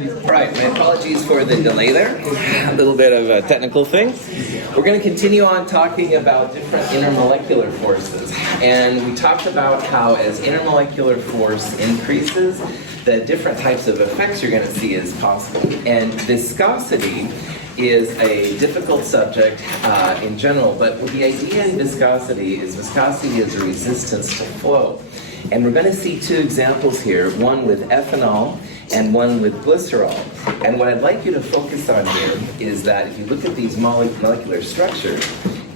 All right, my apologies for the delay there. A little bit of a technical thing. We're going to continue on talking about different intermolecular forces. And we talked about how as intermolecular force increases, the different types of effects you're going to see is possible. And viscosity is a difficult subject in general, but the idea in viscosity is a resistance to flow. And we're going to see two examples here, one with ethanol and one with glycerol. And what I'd like you to focus on here is that if you look at these molecular structures,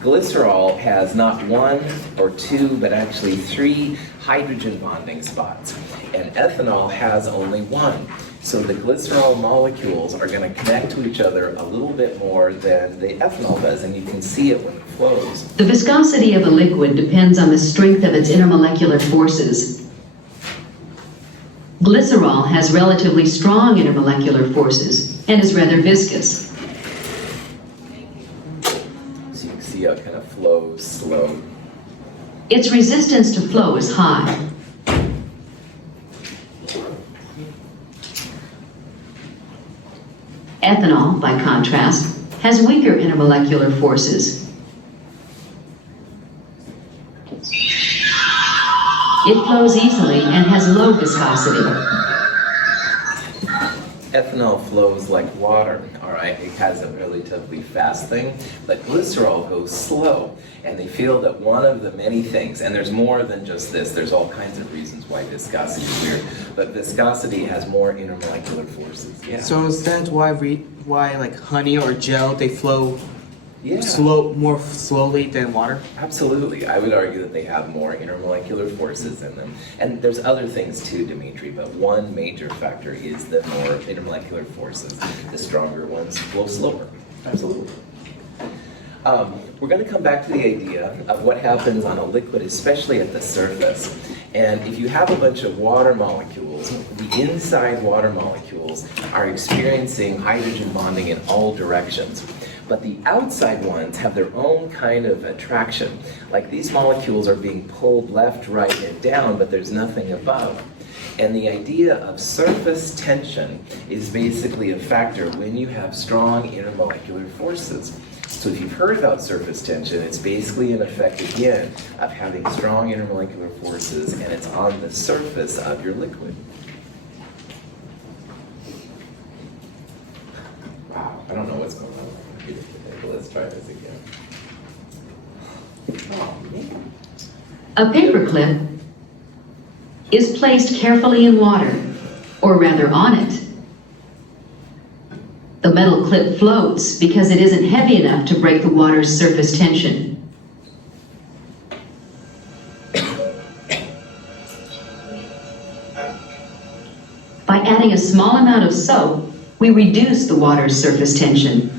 glycerol has not one or two, but actually three hydrogen bonding spots. And ethanol has only one. So the glycerol molecules are going to connect to each other a little bit more than the ethanol does, and you can see it when it flows. The viscosity of a liquid depends on the strength of its intermolecular forces. Glycerol has relatively strong intermolecular forces and is rather viscous. So you can see how it kind of flows slow. Its resistance to flow is high. Ethanol, by contrast, has weaker intermolecular forces. It flows easily and has low viscosity. Ethanol flows like water, all right? It has a relatively fast thing, but glycerol goes slow. And they feel that one of the many things, and there's more than just this, there's all kinds of reasons why viscosity is weird, but viscosity has more intermolecular forces. Yeah. So is that why like honey or gel, they flow Yeah. more slowly than water? Absolutely. I would argue that they have more intermolecular forces in them. And there's other things too, Dimitri, but one major factor is the more intermolecular forces. The stronger ones flow slower. Absolutely. We're going to come back to the idea of what happens on a liquid, especially at the surface. And if you have a bunch of water molecules, the inside water molecules are experiencing hydrogen bonding in all directions. But the outside ones have their own kind of attraction. Like these molecules are being pulled left, right, and down, but there's nothing above. And the idea of surface tension is basically a factor when you have strong intermolecular forces. So if you've heard about surface tension, it's basically an effect, again, of having strong intermolecular forces, and it's on the surface of your liquid. Wow, I don't know what's going on with my computer today, but let's try this again. Oh, man. A paperclip is placed carefully in water, or rather on it. The metal clip floats because it isn't heavy enough to break the water's surface tension. By adding a small amount of soap, we reduce the water's surface tension.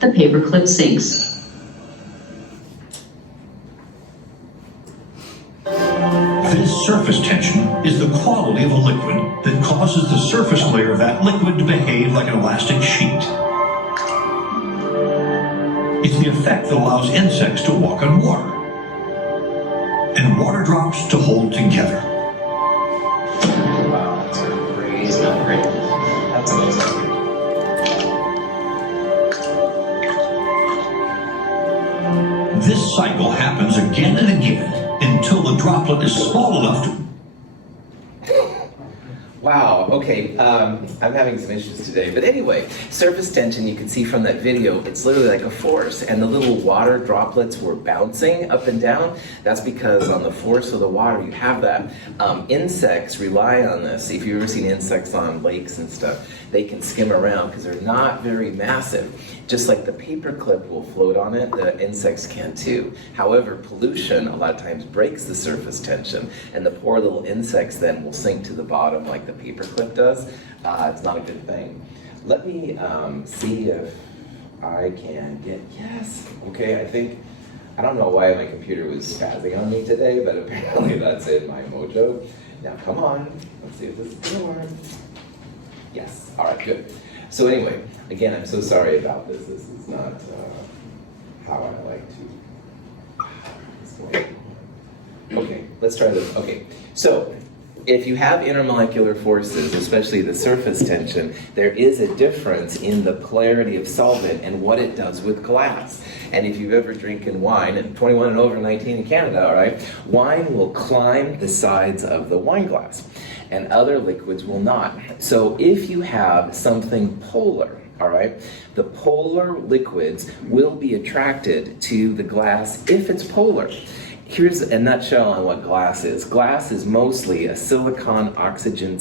The paperclip sinks. This surface tension is the quality of a liquid that causes the surface layer of that liquid to behave like an elastic sheet. It's the effect that allows insects to walk on water and water drops to hold together. Wow, that's crazy. Great. That's amazing. This cycle happens again and again until the droplet is small enough to... Wow, okay, I'm having some issues today, but anyway, surface tension, you can see from that video, it's literally like a force, and the little water droplets were bouncing up and down. That's because on the force of the water, you have that. Insects rely on this. If you've ever seen insects on lakes and stuff, they can skim around because they're not very massive. Just like the paperclip will float on it, the insects can too. However, pollution a lot of times breaks the surface tension, and the poor little insects then will sink to the bottom like the paperclip does. It's not a good thing. Let me see if I can get, yes, okay, I don't know why my computer was spazzing on me today, but apparently that's in my mojo. Now come on, let's see if this is gonna work. Yes, all right, good. So anyway, again, I'm so sorry about this. This is not how I like to. Okay, let's try this. Okay, so if you have intermolecular forces, especially the surface tension, there is a difference in the polarity of solvent and what it does with glass. And if you've ever drinking wine, and 21 and over, 19 in Canada, all right, wine will climb the sides of the wine glass, and other liquids will not. So if you have something polar, all right, the polar liquids will be attracted to the glass if it's polar. Here's a nutshell on what glass is. Glass is mostly a silicon-oxygen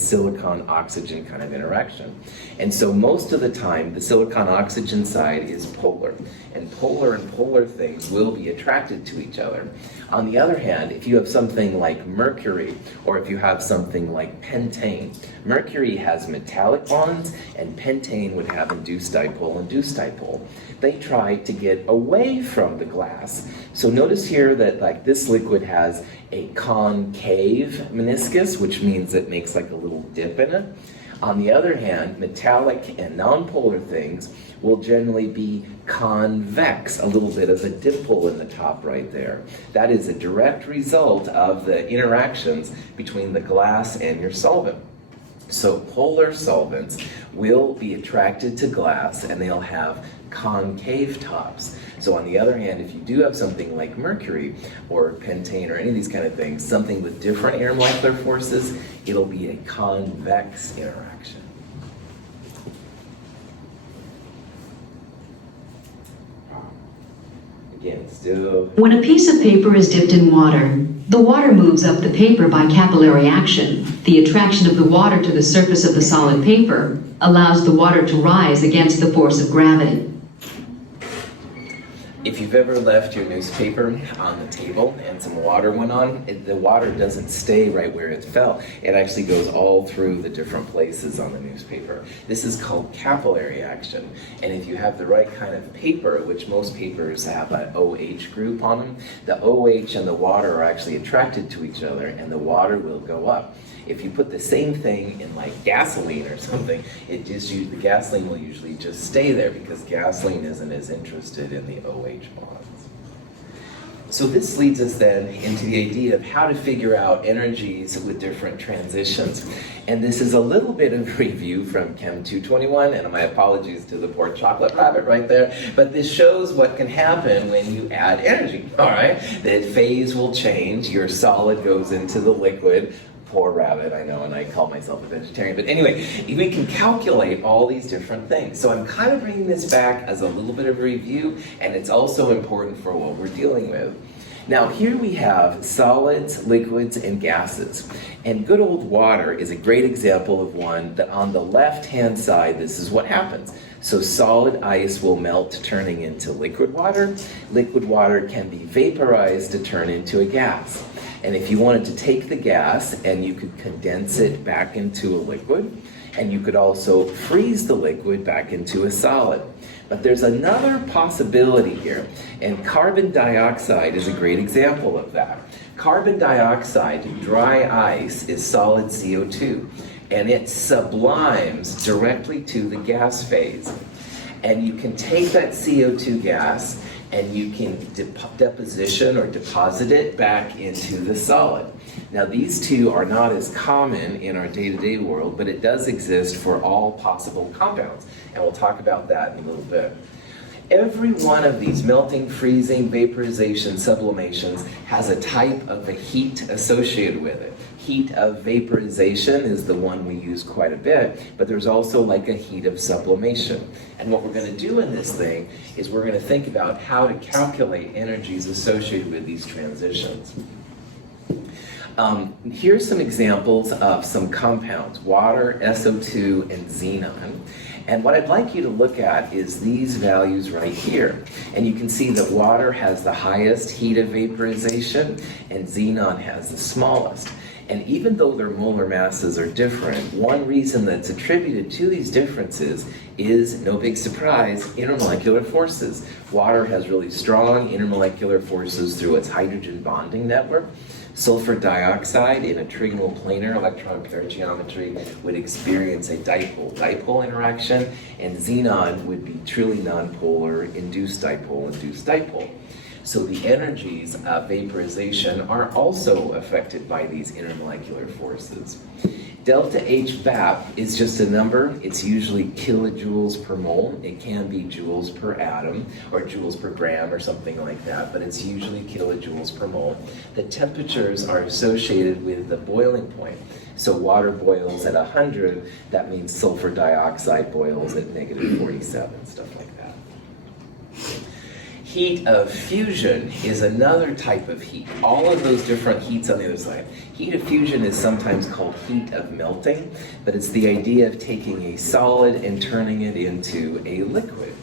kind of interaction. And so most of the time, the silicon-oxygen side is polar. And polar things will be attracted to each other. On the other hand, if you have something like mercury, or if you have something like pentane, mercury has metallic bonds, and pentane would have induced dipole. They try to get away from the glass. So notice here that like this liquid has a concave meniscus, which means it makes like a little dip in it. On the other hand, metallic and nonpolar things will generally be convex, a little bit of a dimple in the top right there. That is a direct result of the interactions between the glass and your solvent. So polar solvents will be attracted to glass and they'll have concave tops. So on the other hand, if you do have something like mercury or pentane or any of these kind of things, something with different intermolecular forces, it'll be a convex interaction. Again, still... When a piece of paper is dipped in water, the water moves up the paper by capillary action. The attraction of the water to the surface of the solid paper allows the water to rise against the force of gravity. If you've ever left your newspaper on the table and some water went on, the water doesn't stay right where it fell. It actually goes all through the different places on the newspaper. This is called capillary action. And if you have the right kind of paper, which most papers have an OH group on them, the OH and the water are actually attracted to each other and the water will go up. If you put the same thing in like gasoline or something, the gasoline will usually just stay there because gasoline isn't as interested in the OH bonds. So this leads us then into the idea of how to figure out energies with different transitions. And this is a little bit of review from Chem 221, and my apologies to the poor chocolate rabbit right there, but this shows what can happen when you add energy, all right? The phase will change, your solid goes into the liquid. Poor rabbit, I know, and I call myself a vegetarian. But anyway, we can calculate all these different things. So I'm kind of bringing this back as a little bit of a review, and it's also important for what we're dealing with. Now here we have solids, liquids, and gases. And good old water is a great example of one that on the left-hand side, this is what happens. So solid ice will melt, turning into liquid water. Liquid water can be vaporized to turn into a gas. And if you wanted to take the gas and you could condense it back into a liquid, and you could also freeze the liquid back into a solid. But there's another possibility here, and carbon dioxide is a great example of that. Carbon dioxide, dry ice, is solid CO2, and it sublimes directly to the gas phase. And you can take that CO2 gas and you can deposition or deposit it back into the solid. Now these two are not as common in our day-to-day world, but it does exist for all possible compounds, and we'll talk about that in a little bit. Every one of these melting, freezing, vaporization, sublimations has a type of a heat associated with it. Heat of vaporization is the one we use quite a bit, but there's also like a heat of sublimation. And what we're going to do in this thing is we're going to think about how to calculate energies associated with these transitions. Here's some examples of some compounds: water, SO2, and xenon. And what I'd like you to look at is these values right here. And you can see that water has the highest heat of vaporization and xenon has the smallest. And even though their molar masses are different, one reason that's attributed to these differences is, no big surprise, intermolecular forces. Water has really strong intermolecular forces through its hydrogen bonding network. Sulfur dioxide in a trigonal planar electron pair geometry would experience a dipole-dipole interaction, and xenon would be truly nonpolar, induced dipole. So the energies of vaporization are also affected by these intermolecular forces. Delta H VAP is just a number. It's usually kilojoules per mole. It can be joules per atom or joules per gram or something like that, but it's usually kilojoules per mole. The temperatures are associated with the boiling point. So water boils at 100, that means sulfur dioxide boils at negative 47, stuff like that. Heat of fusion is another type of heat. All of those different heats on the other side. Heat of fusion is sometimes called heat of melting, but it's the idea of taking a solid and turning it into a liquid.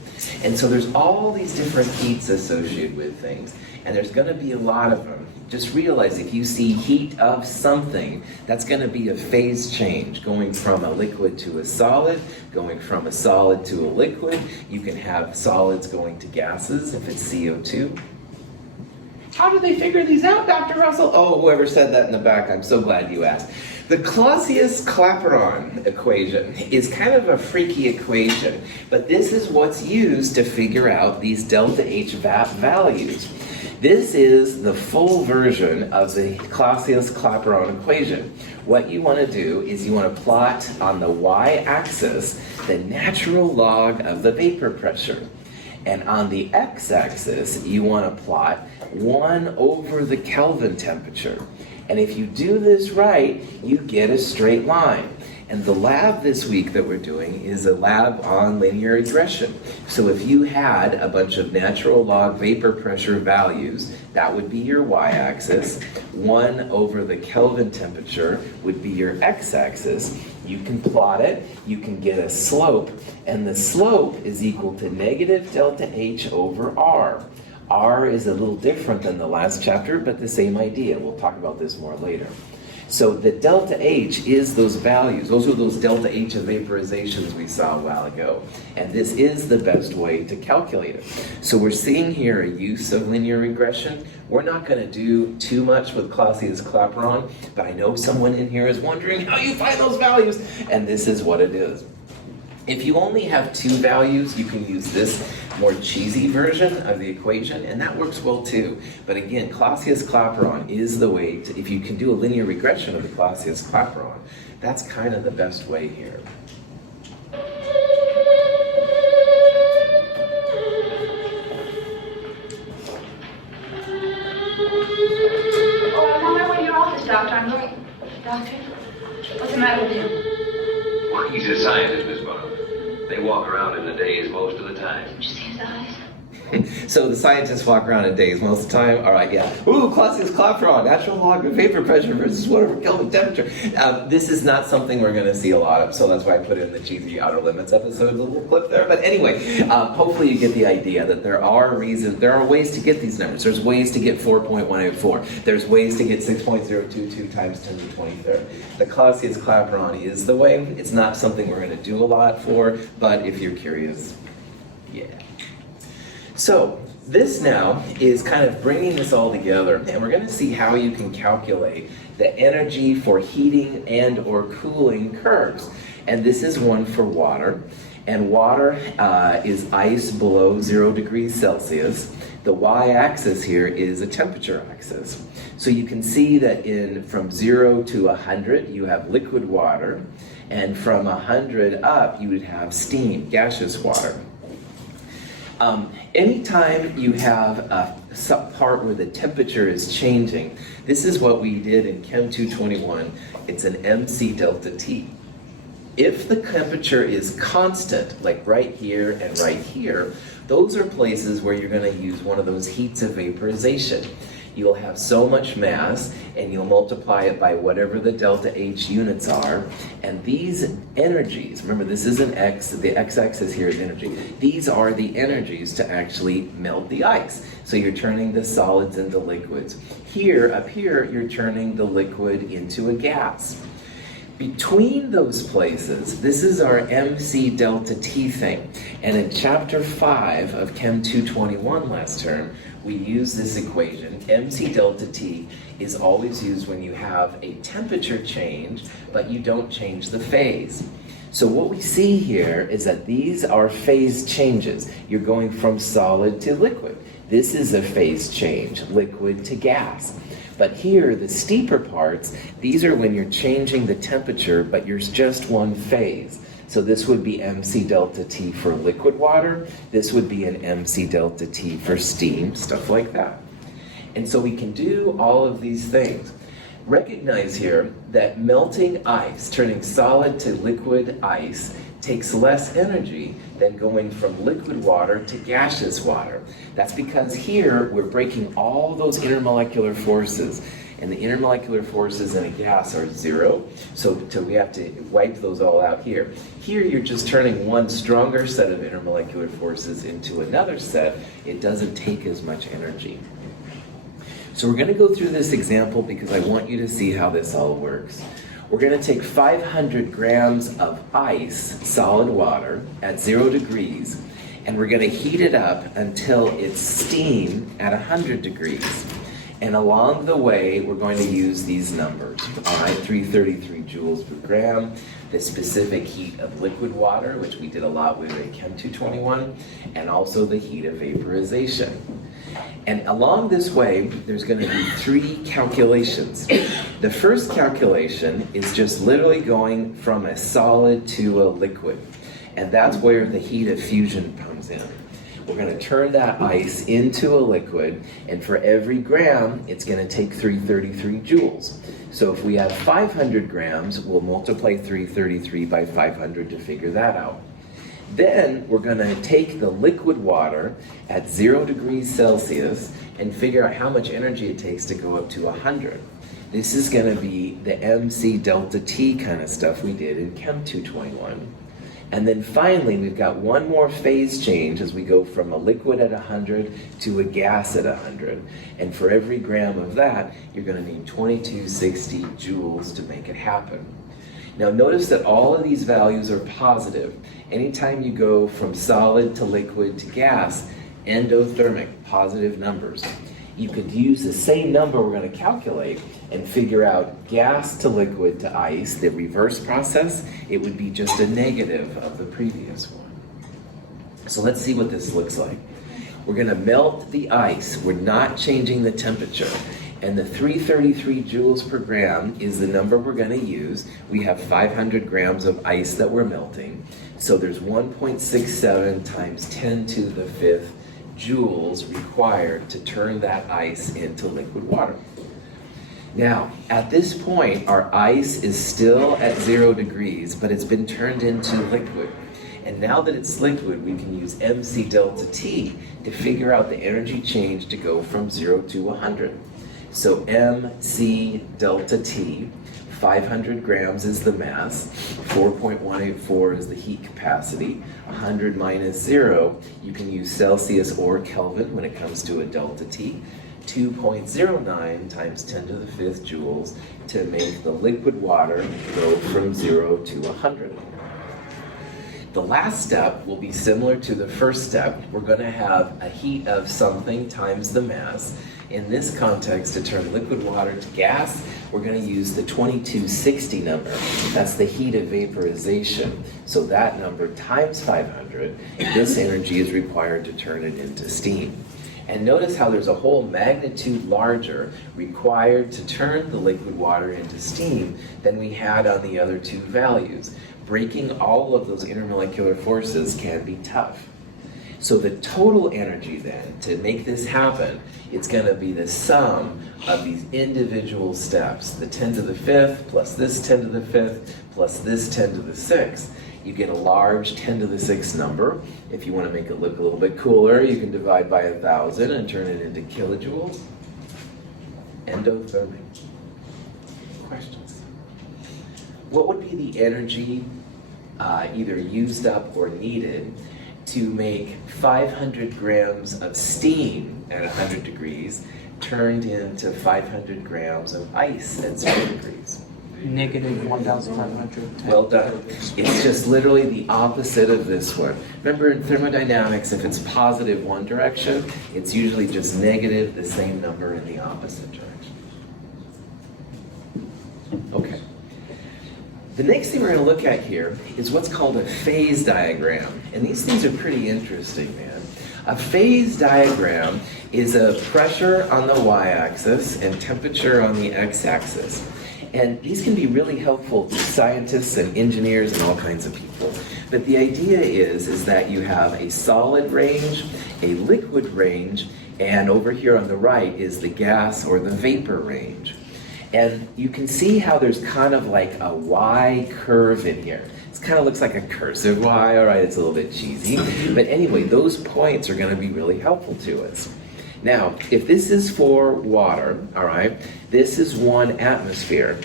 And so there's all these different heats associated with things, and there's going to be a lot of them. Just realize if you see heat of something, that's going to be a phase change, going from a liquid to a solid, going from a solid to a liquid. You can have solids going to gases if it's CO2. How do they figure these out, Dr. Russell? Oh, whoever said that in the back, I'm so glad you asked. The Clausius-Clapeyron equation is kind of a freaky equation, but this is what's used to figure out these delta H VAP values. This is the full version of the Clausius-Clapeyron equation. What you want to do is you want to plot on the y-axis the natural log of the vapor pressure. And on the x-axis, you want to plot 1 over the Kelvin temperature. And if you do this right, you get a straight line. And the lab this week that we're doing is a lab on linear regression. So if you had a bunch of natural log vapor pressure values, that would be your y-axis. 1 over the Kelvin temperature would be your x-axis. You can plot it, you can get a slope, and the slope is equal to negative delta H over R. R is a little different than the last chapter, but the same idea. We'll talk about this more later. So the delta H is those values. Those are those delta H of vaporizations we saw a while ago. And this is the best way to calculate it. So we're seeing here a use of linear regression. We're not going to do too much with Clausius-Clapeyron, but I know someone in here is wondering how you find those values. And this is what it is. If you only have 2 values, you can use this more cheesy version of the equation, and that works well too. But again, Clausius-Clapeyron is the way to, if you can do a linear regression of the Clausius-Clapeyron, that's kind of the best way here. Oh, I'm on my way to your office, Doctor. I'm going... Doctor? What's the matter with him? Well, he's a scientist, Miss Bonham. They walk around in a daze most of the time. Did you see his eyes? So the scientists walk around in days most of the time. All right, yeah. Ooh, Clausius-Clapeyron, natural log of vapor pressure versus 1 over Kelvin temperature. This is not something we're going to see a lot of, so that's why I put in the cheesy Outer Limits episode, the little clip there. But anyway, hopefully you get the idea that there are ways to get these numbers. There's ways to get 4.184. There's ways to get 6.022 times 10 to the 23rd. The Clausius-Clapeyron is the way. It's not something we're going to do a lot for, but if you're curious, yeah. So this now is kind of bringing this all together, and we're going to see how you can calculate the energy for heating and or cooling curves. And this is one for water, and water is ice below 0 degrees Celsius. The y-axis here is a temperature axis. So you can see that from 0 to 100 you have liquid water, and from 100 up you would have steam, gaseous water. Anytime you have a part where the temperature is changing, this is what we did in Chem 221. It's an MC delta T. If the temperature is constant, like right here and right here, those are places where you're going to use one of those heats of vaporization. You'll have so much mass, and you'll multiply it by whatever the delta H units are. And these energies, remember this is an X, the x-axis here is energy. These are the energies to actually melt the ice. So you're turning the solids into liquids. Here, up here, you're turning the liquid into a gas. Between those places, this is our MC delta T thing. And in chapter 5 of Chem 221 last term, we use this equation. MC delta T is always used when you have a temperature change, but you don't change the phase. So what we see here is that these are phase changes. You're going from solid to liquid. This is a phase change, liquid to gas. But here, the steeper parts, these are when you're changing the temperature, but you're just one phase. So this would be MC delta T for liquid water. This would be an MC delta T for steam, stuff like that. And so we can do all of these things. Recognize here that melting ice, turning solid to liquid ice, takes less energy than going from liquid water to gaseous water. That's because here we're breaking all those intermolecular forces, and the intermolecular forces in a gas are 0, so we have to wipe those all out here. Here you're just turning one stronger set of intermolecular forces into another set. It doesn't take as much energy. So we're going to go through this example because I want you to see how this all works. We're going to take 500 grams of ice, solid water, at 0 degrees, and we're going to heat it up until it's steam at 100 degrees. And along the way, we're going to use these numbers. All right, 333 joules per gram, the specific heat of liquid water, which we did a lot with in Chem 221, and also the heat of vaporization. And along this way, there's going to be 3 calculations. The first calculation is just literally going from a solid to a liquid. And that's where the heat of fusion comes in. We're going to turn that ice into a liquid, and for every gram, it's going to take 333 joules. So if we have 500 grams, we'll multiply 333 by 500 to figure that out. Then we're going to take the liquid water at 0 degrees Celsius and figure out how much energy it takes to go up to 100. This is going to be the MC delta T kind of stuff we did in Chem 221. And then finally, we've got one more phase change as we go from a liquid at 100 to a gas at 100. And for every gram of that, you're going to need 2260 joules to make it happen. Now notice that all of these values are positive. Anytime you go from solid to liquid to gas, endothermic, positive numbers. You could use the same number we're going to calculate and figure out gas to liquid to ice, the reverse process. It would be just a negative of the previous one. So let's see what this looks like. We're going to melt the ice. We're not changing the temperature. And the 333 joules per gram is the number we're going to use. We have 500 grams of ice that we're melting. So there's 1.67 times 10 to the 5th joules required to turn that ice into liquid water. Now, at this point, our ice is still at 0 degrees, but it's been turned into liquid. And now that it's liquid, we can use MC delta T to figure out the energy change to go from 0 to 100. So MC delta T, 500 grams is the mass, 4.184 is the heat capacity, 100 minus 0, you can use Celsius or Kelvin when it comes to a delta T, 2.09 times 10 to the 5th joules to make the liquid water go from 0 to 100. The last step will be similar to the first step. We're going to have a heat of something times the mass. In this context, to turn liquid water to gas, we're going to use the 2260 number. That's the heat of vaporization. So that number times 500, this energy is required to turn it into steam. And notice how there's a whole magnitude larger required to turn the liquid water into steam than we had on the other two values. Breaking all of those intermolecular forces can be tough. So the total energy then, to make this happen, it's going to be the sum of these individual steps. The 10 to the 5th plus this 10 to the 5th plus this 10 to the 6th. You get a large 10 to the 6th number. If you want to make it look a little bit cooler, you can divide by 1,000 and turn it into kilojoules. Endothermic. Questions? What would be the energy either used up or needed to make 500 grams of steam at 100 degrees turned into 500 grams of ice at 0 degrees? Negative 1,500. Well done. It's just literally the opposite of this one. Remember in thermodynamics, if it's positive one direction, it's usually just negative the same number in the opposite direction. Okay. The next thing we're going to look at here is what's called a phase diagram. And these things are pretty interesting, man. A phase diagram is a pressure on the y-axis and temperature on the x-axis. And these can be really helpful to scientists and engineers and all kinds of people. But the idea is that you have a solid range, a liquid range, and over here on the right is the gas or the vapor range. And you can see how there's kind of like a Y curve in here. It kind of looks like a cursive Y, all right, it's a little bit cheesy. But anyway, those points are going to be really helpful to us. Now, if this is for water, all right, this is 1 atmosphere.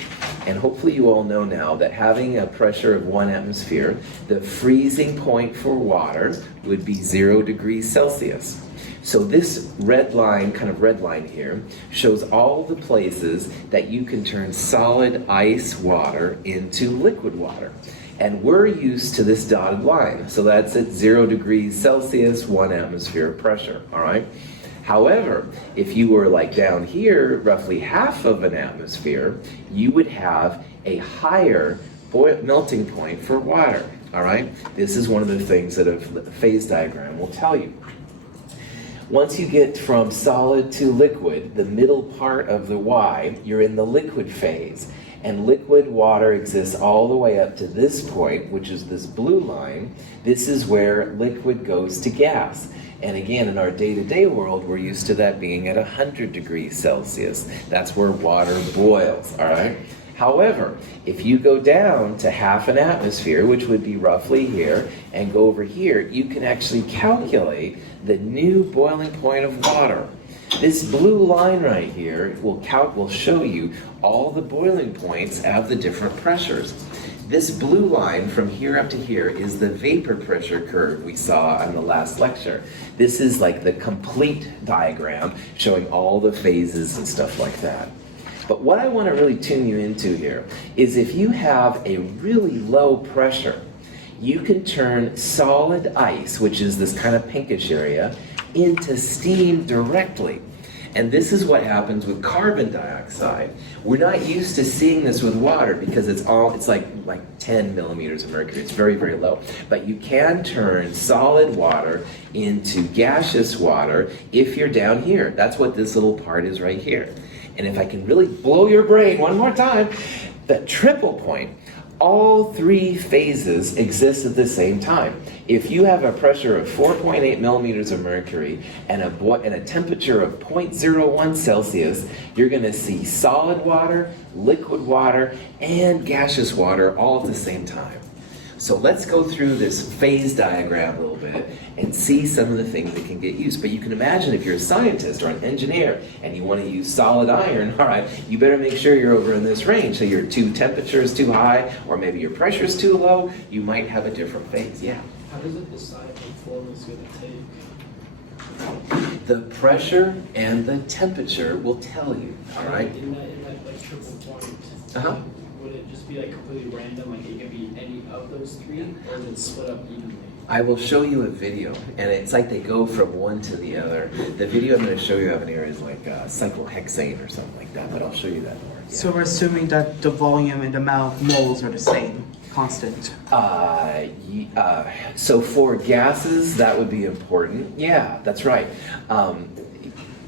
And hopefully you all know now that having a pressure of 1 atmosphere, the freezing point for water would be 0 degrees Celsius. So this red line, kind of red line here, shows all the places that you can turn solid ice water into liquid water. And we're used to this dotted line. So that's at 0 degrees Celsius, 1 atmosphere pressure, all right? However, if you were like down here, roughly half of an atmosphere, you would have a higher melting point for water, all right? This is one of the things that a phase diagram will tell you. Once you get from solid to liquid, the middle part of the Y, you're in the liquid phase. And liquid water exists all the way up to this point, which is this blue line. This is where liquid goes to gas. And again, in our day-to-day world, we're used to that being at 100 degrees Celsius. That's where water boils, all right? However, if you go down to half an atmosphere, which would be roughly here, and go over here, you can actually calculate the new boiling point of water. This blue line right here will show you all the boiling points of the different pressures. This blue line from here up to here is the vapor pressure curve we saw on the last lecture. This is like the complete diagram showing all the phases and stuff like that. But what I want to really tune you into here is if you have a really low pressure, you can turn solid ice, which is this kind of pinkish area, into steam directly. And this is what happens with carbon dioxide. We're not used to seeing this with water because it's like 10 millimeters of mercury. It's very, very low. But you can turn solid water into gaseous water if you're down here. That's what this little part is right here. And if I can really blow your brain one more time, the triple point, all 3 phases exist at the same time. If you have a pressure of 4.8 millimeters of mercury and a temperature of 0.01 Celsius, you're going to see solid water, liquid water, and gaseous water all at the same time. So let's go through this phase diagram a little bit and see some of the things that can get used. But you can imagine if you're a scientist or an engineer and you want to use solid iron, all right, you better make sure you're over in this range. So your temperature is too high, or maybe your pressure is too low, you might have a different phase. Yeah? How does it decide what form it's going to take? The pressure and the temperature will tell you, all right? In that like triple point, Uh-huh. would it just be like completely random, like it could be any of those 3, or is it split up evenly? I will show you a video, and it's like they go from one to the other. The video I'm going to show you up in here is like cyclohexane or something like that, but I'll show you that more. Yeah. So we're assuming that the volume and the amount of moles are the same, constant. So for gases, that would be important. Yeah, that's right.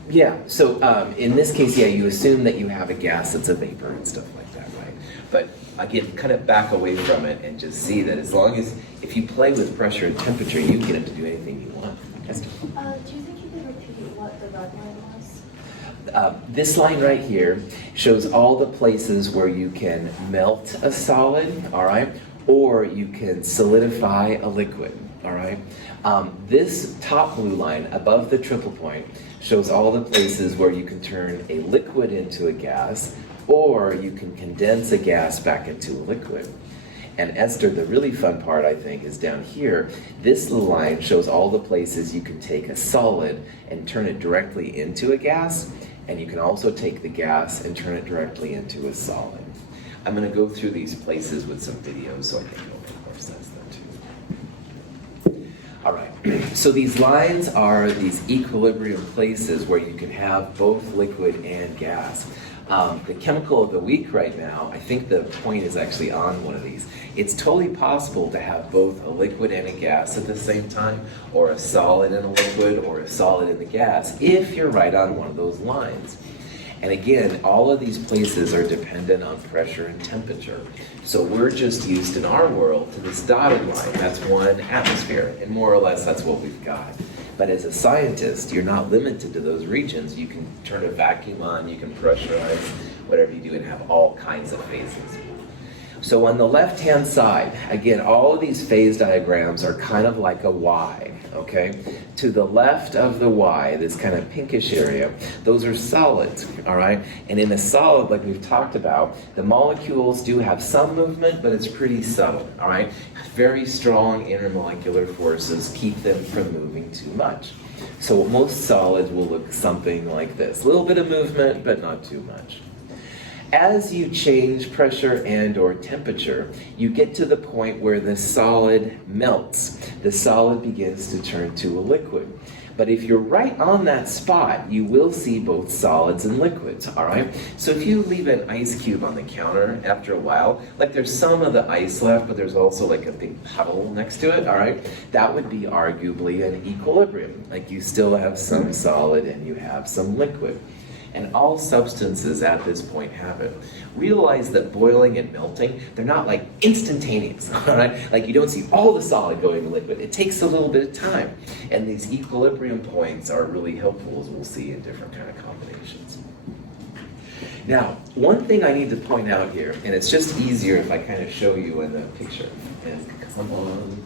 In this case, yeah, you assume that you have a gas that's a vapor and stuff like that, right? But again, kind of back away from it and just see that as long as, if you play with pressure and temperature, you can get it to do anything you want. Yes? Do you think you could repeat what the red line was? This line right here shows all the places where you can melt a solid, all right, or you can solidify a liquid, all right. This top blue line above the triple point shows all the places where you can turn a liquid into a gas, or you can condense a gas back into a liquid. And Esther, the really fun part, I think, is down here. This little line shows all the places you can take a solid and turn it directly into a gas, and you can also take the gas and turn it directly into a solid. I'm going to go through these places with some videos so I think it'll make more sense there too. All right, so these lines are these equilibrium places where you can have both liquid and gas. The chemical of the week right now, I think the point is actually on one of these. It's totally possible to have both a liquid and a gas at the same time, or a solid and a liquid, or a solid and a gas, if you're right on one of those lines. And again, all of these places are dependent on pressure and temperature. So we're just used in our world to this dotted line. That's 1 atmosphere, and more or less that's what we've got. But as a scientist, you're not limited to those regions. You can turn a vacuum on, you can pressurize, whatever you do, and have all kinds of phases. So on the left-hand side, again, all of these phase diagrams are kind of like a Y, okay? To the left of the Y, this kind of pinkish area, those are solids, all right? And in a solid, like we've talked about, the molecules do have some movement, but it's pretty subtle, all right? Very strong intermolecular forces keep them from moving too much. So most solids will look something like this. A little bit of movement, but not too much. As you change pressure and or temperature, you get to the point where the solid melts. The solid begins to turn to a liquid. But if you're right on that spot, you will see both solids and liquids, all right? So if you leave an ice cube on the counter after a while, like there's some of the ice left, but there's also like a big puddle next to it, all right? That would be arguably an equilibrium. Like you still have some solid and you have some liquid. And all substances at this point have it. Realize that boiling and melting, they're not like instantaneous, all right? Like you don't see all the solid going to liquid. It takes a little bit of time. And these equilibrium points are really helpful, as we'll see in different kind of combinations. Now, one thing I need to point out here, and it's just easier if I kind of show you in the picture. And come on.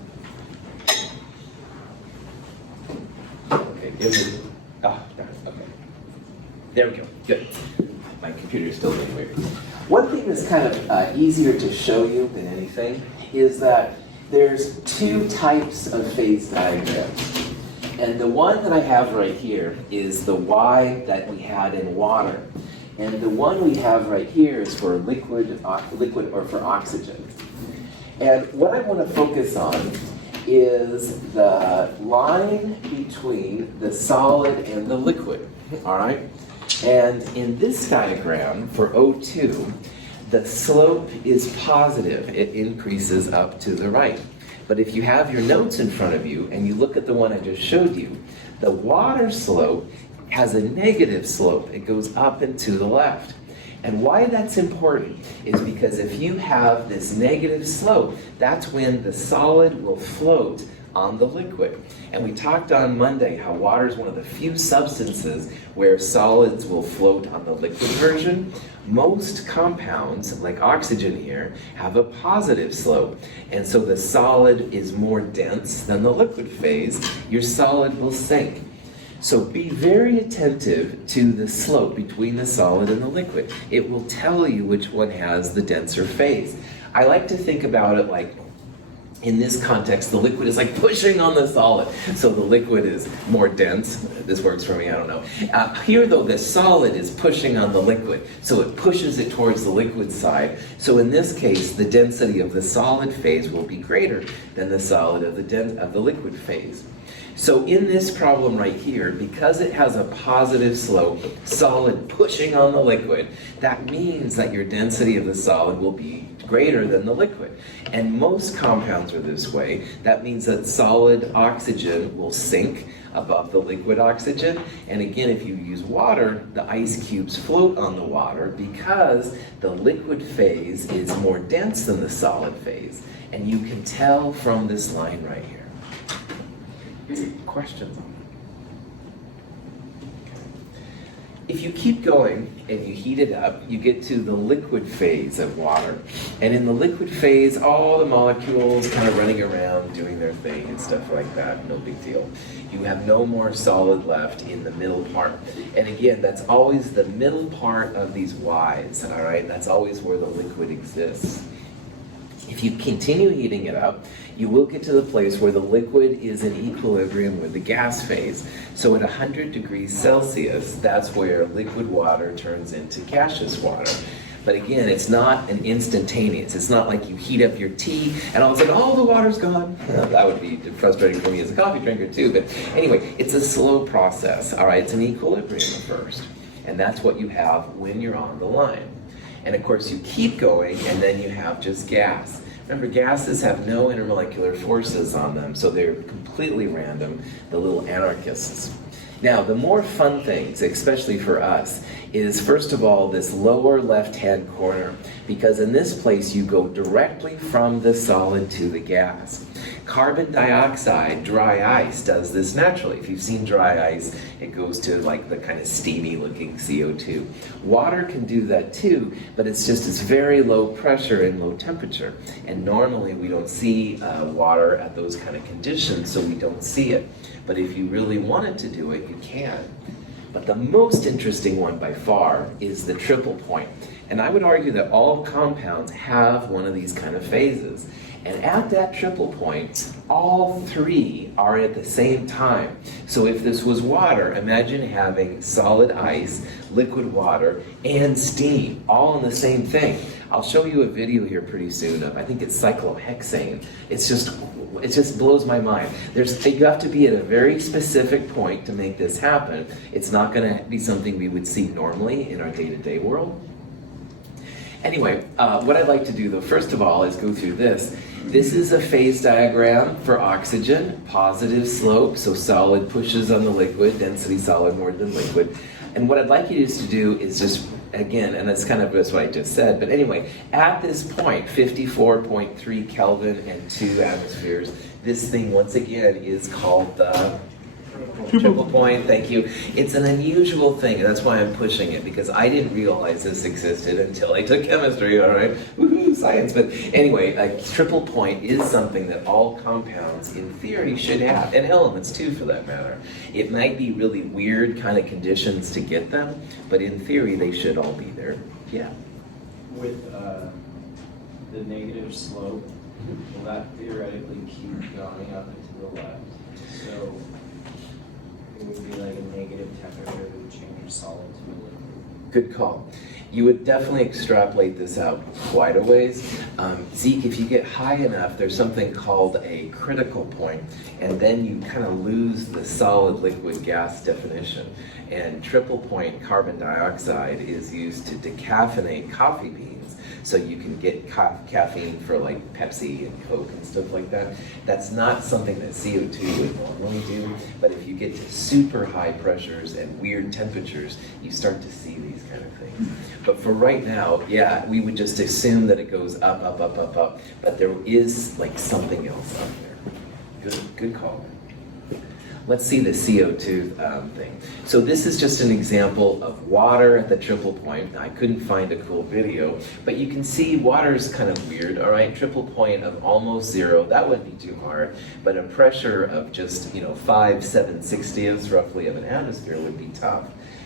Okay, give me, darn it, okay. There we go, good. My computer's still being weird. One thing that's kind of easier to show you than anything is that there's 2 types of phase diagrams. And the one that I have right here is the Y that we had in water. And the one we have right here is for liquid or for oxygen. And what I want to focus on is the line between the solid and the liquid, all right? And in this diagram, for O2, the slope is positive. It increases up to the right. But if you have your notes in front of you and you look at the one I just showed you, the water slope has a negative slope. It goes up and to the left. And why that's important is because if you have this negative slope, that's when the solid will float on the liquid. And we talked on Monday how water is one of the few substances where solids will float on the liquid version. Most compounds, like oxygen here, have a positive slope. And so the solid is more dense than the liquid phase. Your solid will sink. So be very attentive to the slope between the solid and the liquid. It will tell you which one has the denser phase. I like to think about it like, in this context, the liquid is like pushing on the solid. So the liquid is more dense. This works for me, I don't know. Here though, the solid is pushing on the liquid. So it pushes it towards the liquid side. So in this case, the density of the solid phase will be greater than the solid of the liquid phase. So in this problem right here, because it has a positive slope, solid pushing on the liquid, that means that your density of the solid will be greater than the liquid. And most compounds are this way. That means that solid oxygen will sink above the liquid oxygen. And again, if you use water, the ice cubes float on the water because the liquid phase is more dense than the solid phase. And you can tell from this line right here. Questions on that? If you keep going and you heat it up, you get to the liquid phase of water. And in the liquid phase, all the molecules kind of running around doing their thing and stuff like that, no big deal. You have no more solid left in the middle part. And again, that's always the middle part of these Y's, all right? That's always where the liquid exists. If you continue heating it up, you will get to the place where the liquid is in equilibrium with the gas phase. So at 100 degrees Celsius, that's where liquid water turns into gaseous water. But again, it's not an instantaneous. It's not like you heat up your tea and all of a sudden, oh, the water's gone. That would be frustrating for me as a coffee drinker too. But anyway, it's a slow process, all right? It's an equilibrium at first. And that's what you have when you're on the line. And of course you keep going and then you have just gas. Remember, gases have no intermolecular forces on them, so they're completely random, the little anarchists. Now, the more fun things, especially for us, is first of all this lower left-hand corner, because in this place you go directly from the solid to the gas. Carbon dioxide, dry ice, does this naturally. If you've seen dry ice, it goes to like the kind of steamy looking CO2. Water can do that too, but it's very low pressure and low temperature. And normally we don't see water at those kind of conditions, so we don't see it. But if you really wanted to do it, you can. But the most interesting one by far is the triple point. And I would argue that all compounds have one of these kind of phases. And at that triple point, all three are at the same time. So if this was water, imagine having solid ice, liquid water, and steam, all in the same thing. I'll show you a video here pretty soon of, I think it's cyclohexane. It just blows my mind. You have to be at a very specific point to make this happen. It's not going to be something we would see normally in our day-to-day world. Anyway, what I'd like to do though, first of all, is go through this. This is a phase diagram for oxygen, positive slope, so solid pushes on the liquid, density solid more than liquid. And what I'd like you to do is just, again, and that's kind of just what I just said, but anyway, at this point, 54.3 Kelvin and 2 atmospheres, this thing once again is called the triple point. Thank you. It's an unusual thing, and that's why I'm pushing it, because I didn't realize this existed until I took chemistry, all right? Woohoo, science. But anyway, a triple point is something that all compounds, in theory, should have, and elements too, for that matter. It might be really weird kind of conditions to get them, but in theory, they should all be there. Yeah. With the negative slope, will that theoretically keep going up and to the left? So it would be like a negative temperature that would change solid to a liquid. Good call. You would definitely extrapolate this out quite a ways. Zeke, if you get high enough, there's something called a critical point, and then you kind of lose the solid liquid gas definition. And triple point carbon dioxide is used to decaffeinate coffee beans, so you can get caffeine for like Pepsi and Coke and stuff like that. That's not something that CO2 would normally do, but if you get to super high pressures and weird temperatures, you start to see these kind of things. But for right now, yeah, we would just assume that it goes up, up, up, up, up, but there is like something else up there. Good call. Let's see the CO2 thing. So this is just an example of water at the triple point. I couldn't find a cool video, but you can see water is kind of weird, all right? Triple point of almost 0, that wouldn't be too hard, but a pressure of just, 5/7/60 roughly of an atmosphere would be tough.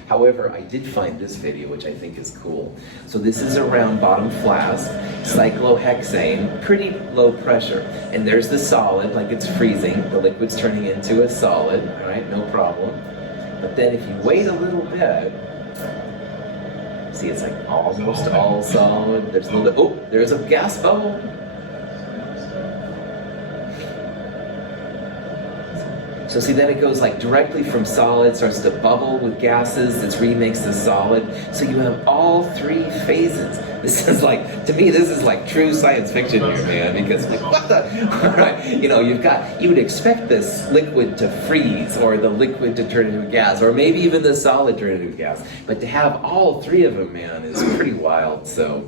However, I did find this video, which I think is cool. So this is a round bottom flask, cyclohexane, pretty low pressure. And there's the solid, like it's freezing. The liquid's turning into a solid, all right, no problem. But then if you wait a little bit, see it's like almost all solid. There's a little bit, oh, there's a gas bubble. So see, then it goes like directly from solid, starts to bubble with gases, this remakes the solid. So you have all three phases. This is like, to me, this is like true science fiction here, man, because like, what the, all right, you would expect this liquid to freeze, or the liquid to turn into a gas, or maybe even the solid turn into a gas. But to have all three of them, man, is pretty wild, so.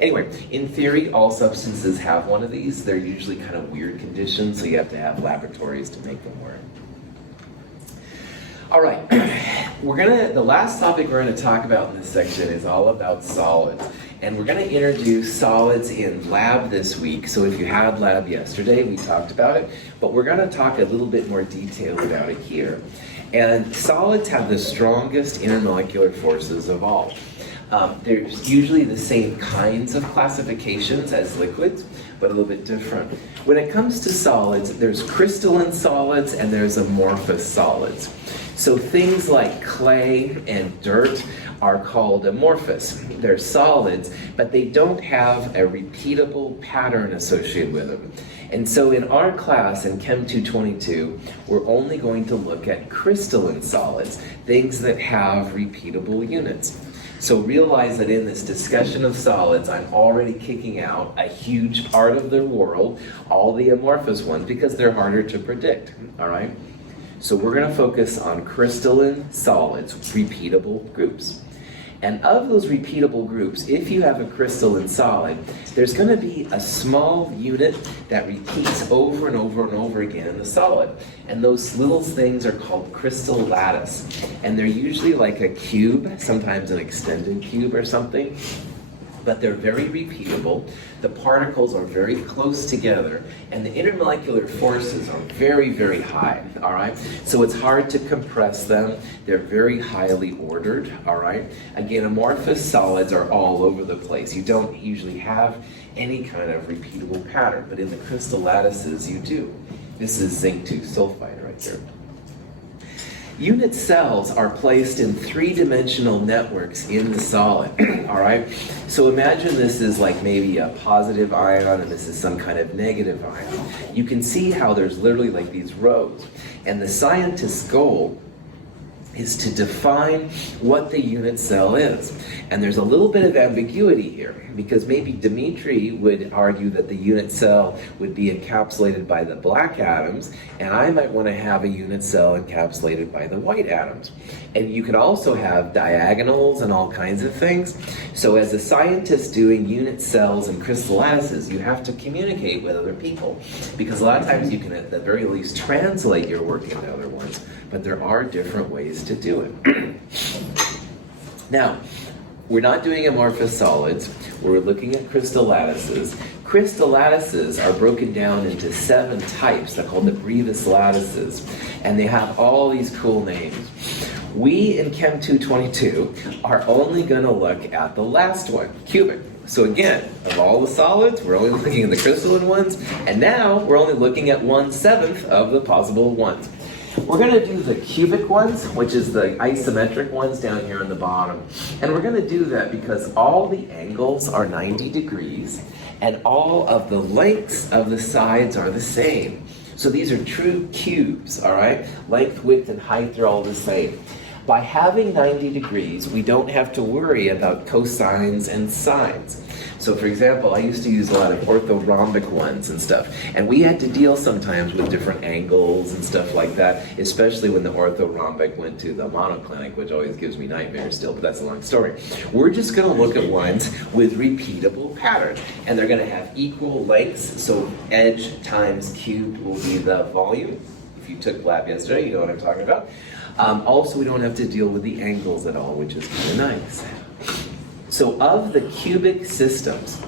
Anyway, in theory, all substances have one of these. They're usually kind of weird conditions, so you have to have laboratories to make them work. All right, the last topic we're going to talk about in this section is all about solids. And we're going to introduce solids in lab this week. So if you had lab yesterday, we talked about it, but we're going to talk a little bit more detail about it here. And solids have the strongest intermolecular forces of all. There's usually the same kinds of classifications as liquids, but a little bit different. When it comes to solids, there's crystalline solids and there's amorphous solids. So things like clay and dirt are called amorphous. They're solids, but they don't have a repeatable pattern associated with them. And so in our class in Chem 222, we're only going to look at crystalline solids, things that have repeatable units. So realize that in this discussion of solids, I'm already kicking out a huge part of their world, all the amorphous ones, because they're harder to predict, all right? So we're going to focus on crystalline solids, repeatable groups. And of those repeatable groups, if you have a crystalline solid, there's going to be a small unit that repeats over and over and over again in the solid. And those little things are called crystal lattice. And they're usually like a cube, sometimes an extended cube or something. But they're very repeatable. The particles are very close together, and the intermolecular forces are very, very high, all right? So it's hard to compress them. They're very highly ordered, all right? Again, amorphous solids are all over the place. You don't usually have any kind of repeatable pattern, but in the crystal lattices, you do. This is zinc 2 sulfide right there. Unit cells are placed in three-dimensional networks in the solid, all right? So imagine this is like maybe a positive ion and this is some kind of negative ion. You can see how there's literally like these rows. And the scientist's goal is to define what the unit cell is. And there's a little bit of ambiguity here, because maybe Dimitri would argue that the unit cell would be encapsulated by the black atoms, and I might want to have a unit cell encapsulated by the white atoms. And you can also have diagonals and all kinds of things. So as a scientist doing unit cells and crystal lattices, you have to communicate with other people, because a lot of times you can at the very least translate your work into other ones, but there are different ways to do it. Now, we're not doing amorphous solids. We're looking at crystal lattices. Crystal lattices are broken down into 7 types. They're called the Brevis lattices, and they have all these cool names. We in Chem 222 are only going to look at the last one, cubic. So again, of all the solids, we're only looking at the crystalline ones, and now we're only looking at 1/7 of the possible ones. We're going to do the cubic ones, which is the isometric ones down here on the bottom. And we're going to do that because all the angles are 90 degrees and all of the lengths of the sides are the same. So these are true cubes, all right? Length, width, and height are all the same. By having 90 degrees, we don't have to worry about cosines and sines. So for example, I used to use a lot of orthorhombic ones and stuff, and we had to deal sometimes with different angles and stuff like that, especially when the orthorhombic went to the monoclinic, which always gives me nightmares still, but that's a long story. We're just going to look at ones with repeatable patterns, and they're going to have equal lengths, so edge times cubed will be the volume. If you took lab yesterday, you know what I'm talking about. Also, we don't have to deal with the angles at all, which is kind of nice. So of the cubic systems,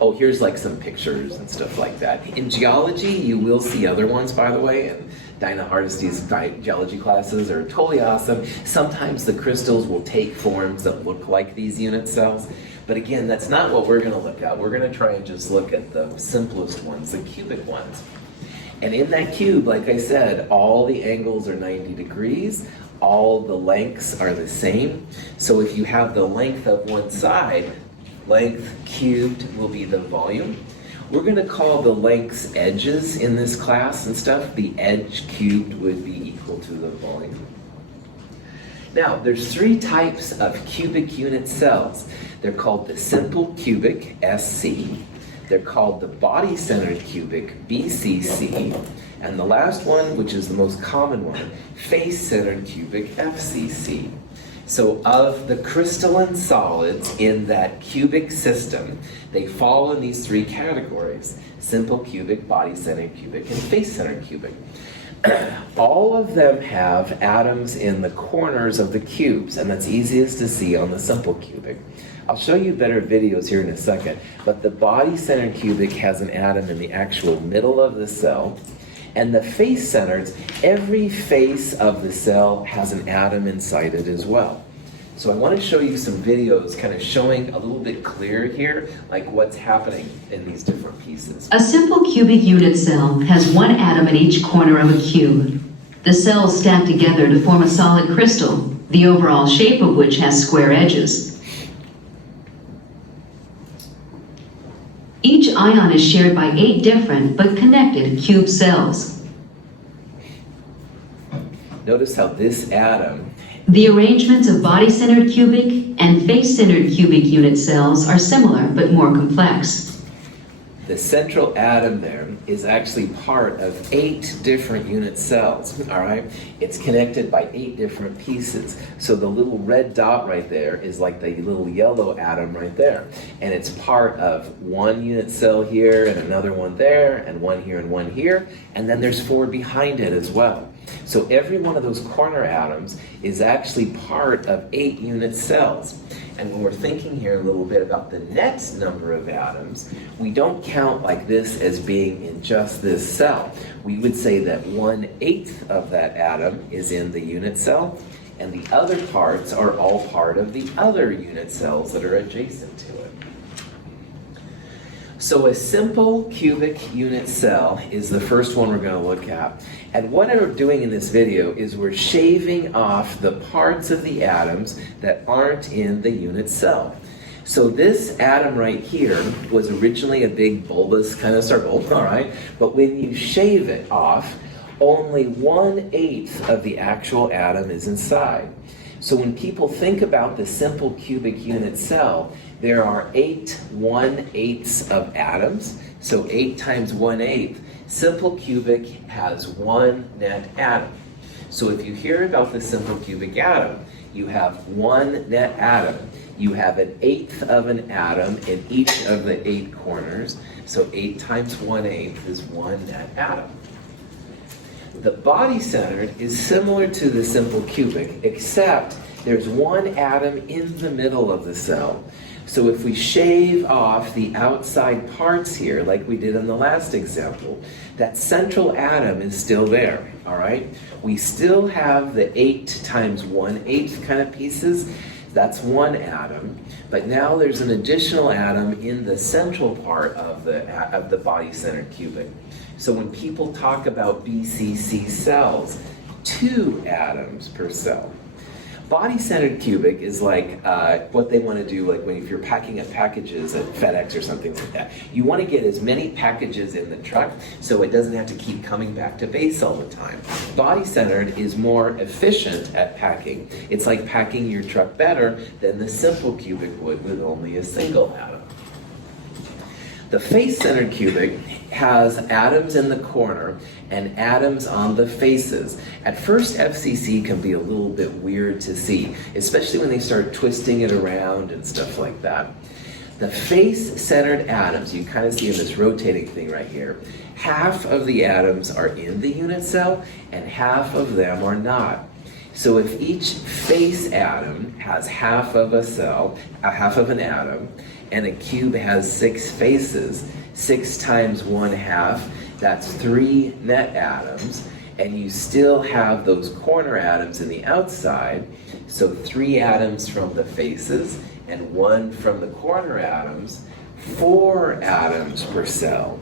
oh, here's like some pictures and stuff like that. In geology, you will see other ones, by the way, and Dinah Hardesty's geology classes are totally awesome. Sometimes the crystals will take forms that look like these unit cells, but again, that's not what we're going to look at. We're going to try and just look at the simplest ones, the cubic ones. And in that cube, like I said, all the angles are 90 degrees. All the lengths are the same. So if you have the length of one side, length cubed will be the volume. We're going to call the lengths edges in this class and stuff. The edge cubed would be equal to the volume. Now, there's 3 types of cubic unit cells. They're called the simple cubic, SC. They're called the body-centered cubic, BCC. And the last one, which is the most common one, face-centered cubic, FCC. So of the crystalline solids in that cubic system, they fall in these 3 categories: simple cubic, body-centered cubic, and face-centered cubic. All of them have atoms in the corners of the cubes, and that's easiest to see on the simple cubic. I'll show you better videos here in a second, but the body-centered cubic has an atom in the actual middle of the cell, and the face-centered, every face of the cell has an atom inside it as well. So I want to show you some videos kind of showing a little bit clearer here, like what's happening in these different pieces. A simple cubic unit cell has 1 atom in each corner of a cube. The cells stack together to form a solid crystal, the overall shape of which has square edges. Each ion is shared by 8 different but connected cube cells. Notice how this atom, The arrangements of body-centered cubic and face-centered cubic unit cells are similar but more complex. the central atom there, is actually part of 8 different unit cells, all right? It's connected by 8 different pieces. So the little red dot right there is like the little yellow atom right there. And it's part of 1 unit cell here, and another one there, and 1 here and 1 here, and then there's 4 behind it as well. So every one of those corner atoms is actually part of 8 unit cells. And when we're thinking here a little bit about the net number of atoms, we don't count like this as being in just this cell. We would say that 1/8 of that atom is in the unit cell, and the other parts are all part of the other unit cells that are adjacent to it. So a simple cubic unit cell is the first one we're going to look at. And what we're doing in this video is we're shaving off the parts of the atoms that aren't in the unit cell. So this atom right here was originally a big bulbous kind of circle, all right? But when you shave it off, only 1/8 of the actual atom is inside. So when people think about the simple cubic unit cell, there are 8 1/8 of atoms, so 8 times 1/8. Simple cubic has 1 net atom. So if you hear about the simple cubic atom, you have 1 net atom. You have 1/8 of an atom in each of the 8 corners, so 8 times 1/8 is 1 net atom. The body-centered is similar to the simple cubic, except there's 1 atom in the middle of the cell. So if we shave off the outside parts here, like we did in the last example, that central atom is still there, all right? We still have the 8 times 1/8 kind of pieces. That's 1 atom, but now there's an additional atom in the central part of the body-centered cubic. So when people talk about BCC cells, 2 atoms per cell. Body-centered cubic is like what they want to do, like if you're packing up packages at FedEx or something like that. You want to get as many packages in the truck so it doesn't have to keep coming back to base all the time. Body-centered is more efficient at packing. It's like packing your truck better than the simple cubic would with only a single atom. The face-centered cubic has atoms in the corner and atoms on the faces. At first, FCC can be a little bit weird to see, especially when they start twisting it around and stuff like that. The face-centered atoms, you kind of see in this rotating thing right here, half of the atoms are in the unit cell and half of them are not. So if each face atom has half of a cell, half of an atom, and a cube has 6 faces, 6 times 1/2, that's 3 net atoms, and you still have those corner atoms in the outside, so 3 atoms from the faces and 1 from the corner atoms, 4 atoms per cell.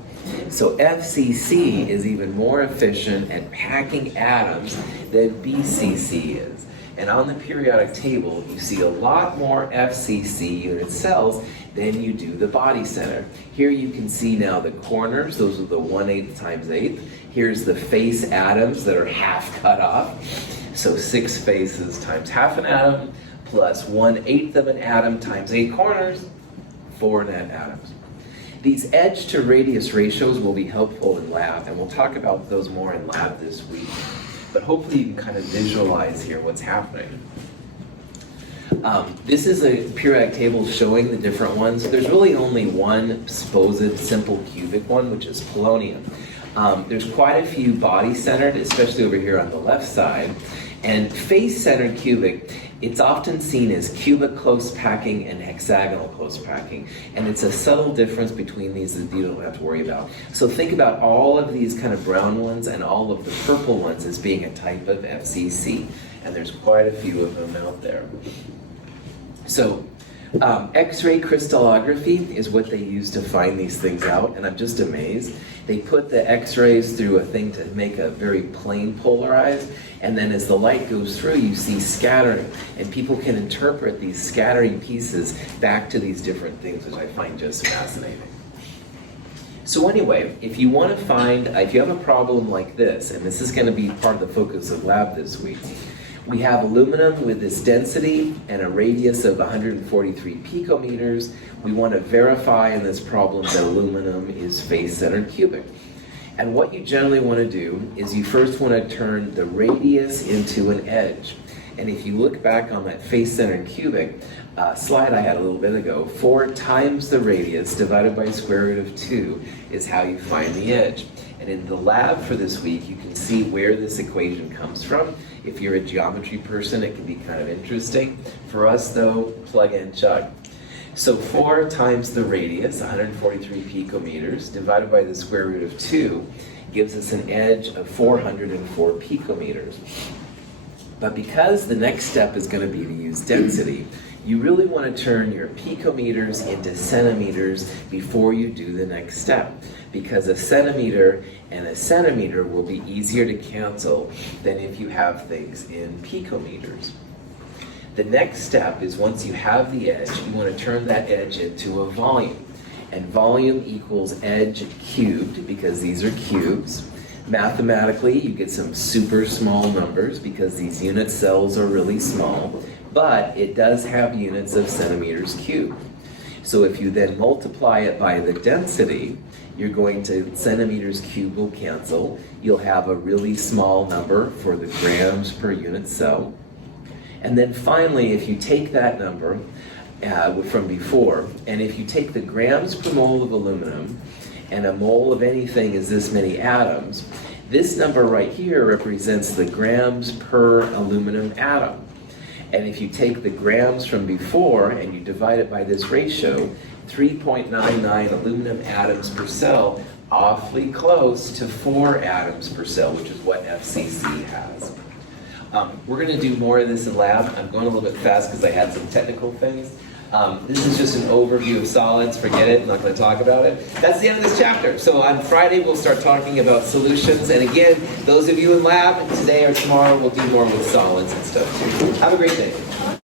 So FCC is even more efficient at packing atoms than BCC is. And on the periodic table, you see a lot more FCC unit cells than you do the body center. Here you can see now the corners, those are the 1/8 times 8. Here's the face atoms that are half cut off. So 6 faces times half an atom plus 1/8 of an atom times 8 corners, 4 net atoms. These edge to radius ratios will be helpful in lab, and we'll talk about those more in lab this week. But hopefully you can kind of visualize here what's happening. This is a periodic table showing the different ones. There's really only one supposed simple cubic one, which is polonium. There's quite a few body-centered, especially over here on the left side. And face-centered cubic, it's often seen as cubic close packing and hexagonal close packing. And it's a subtle difference between these that you don't have to worry about. So think about all of these kind of brown ones and all of the purple ones as being a type of FCC. And there's quite a few of them out there. So X-ray crystallography is what they use to find these things out, and I'm just amazed. They put the X-rays through a thing to make a very plain polarized, and then as the light goes through, you see scattering, and people can interpret these scattering pieces back to these different things, which I find just fascinating. So anyway, if you want to find, if you have a problem like this, and this is going to be part of the focus of lab this week, we have aluminum with this density and a radius of 143 picometers. We want to verify in this problem that aluminum is face-centered cubic. And what you generally want to do is you first want to turn the radius into an edge. And if you look back on that face-centered cubic slide I had a little bit ago, 4 times the radius divided by square root of 2 is how you find the edge. And in the lab for this week, you can see where this equation comes from. If you're a geometry person, it can be kind of interesting. For us, though, plug and chug. So 4 times the radius, 143 picometers, divided by the square root of 2, gives us an edge of 404 picometers. But because the next step is going to be to use density, you really want to turn your picometers into centimeters before you do the next step, because a centimeter and a centimeter will be easier to cancel than if you have things in picometers. The next step is, once you have the edge, you want to turn that edge into a volume. And volume equals edge cubed, because these are cubes. Mathematically, you get some super small numbers because these unit cells are really small, but it does have units of centimeters cubed. So if you then multiply it by the density, you're going to, centimeters cubed will cancel. You'll have a really small number for the grams per unit cell. And then finally, if you take that number from before, and if you take the grams per mole of aluminum, and a mole of anything is this many atoms, this number right here represents the grams per aluminum atom. And if you take the grams from before and you divide it by this ratio, 3.99 aluminum atoms per cell, awfully close to 4 atoms per cell, which is what FCC has. We're going to do more of this in lab. I'm going a little bit fast because I had some technical things. This is just an overview of solids. Forget it, I'm not going to talk about it. That's the end of this chapter. So on Friday, we'll start talking about solutions. And again, those of you in lab, today or tomorrow, we'll do more with solids and stuff too. Have a great day.